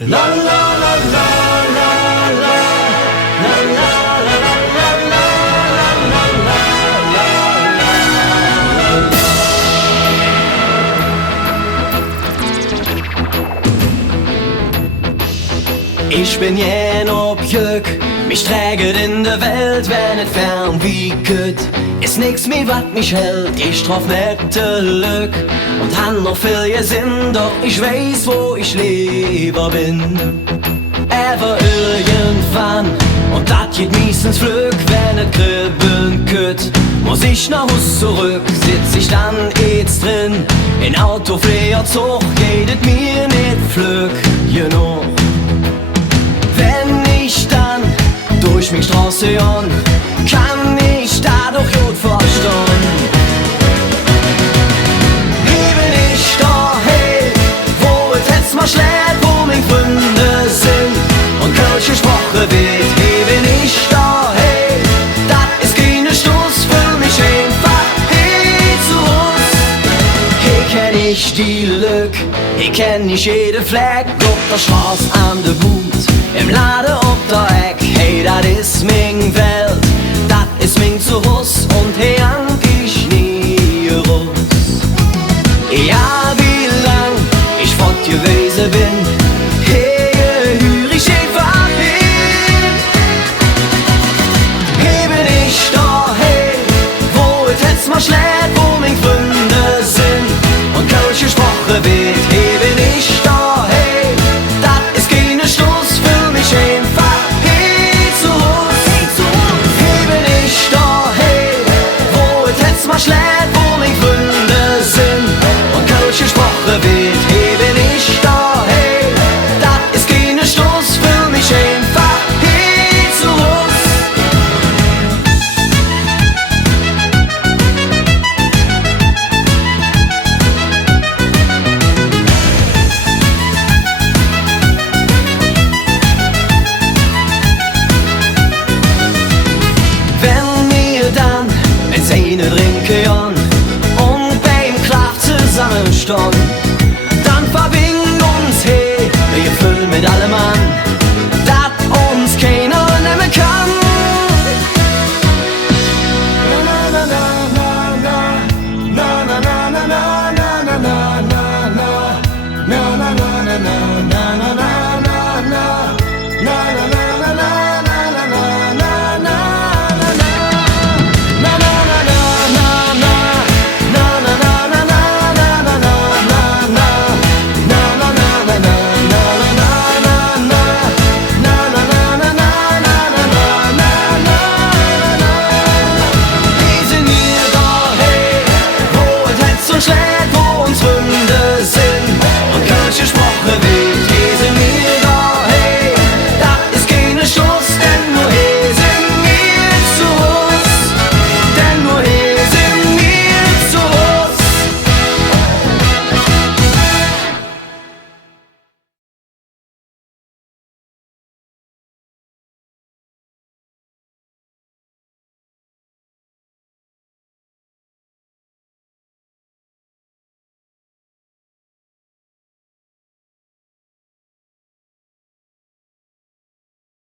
La la la la la la la la la la. Ich bin jen Objekt, mich träget in der Welt, wenn et fern wie Gött. Ist nix mehr, wat mich hält, ich troff nette Glück und han noch viel Sinn, doch ich weiß, wo ich lieber bin. Aber irgendwann, und dat geht meistens Glück, wenn et kribbeln kütt, muss ich nach Hus zurück, sitz ich dann jetzt drin, in Auto, Flieger, Zug, geht et mir nicht Glück genug. Wenn ich dann durch mich Straße on, kann ich dadurch gut verstehen. Hier bin ich daheim, wo es jetzt mal schlägt, wo meine Freunde sind und Kölsche Sprache wird. Hier bin ich daheim, das ist keine Stoß für mich einfach hier zu uns. Hier kenn ich die Lücke, hier kenn ich jede Fleck, auf der Straße, an der Boot, im Laden, ob der Eck. Hey, das ist mein Welt, das ist mein Zuhause und hey, an ich nie raus. Ja, wie lang ich fort gewesen bin, hey, hör ich einfach hin. Hier bin ich daheim, wo es jetzt mal schlägt, wo meine Freunde sind und Kölsche Sprache wird. Hier bin ich daheim, das ist keine Stoß für mich einfach. Schlägt, wo meine Freunde sind und Kölsche Sprache wird. Hier bin ich daheim, das ist keine Stoß für mich einfach hier zu uns. Wenn wir dann Zähne trinken und beim Klaf zusammenstehen,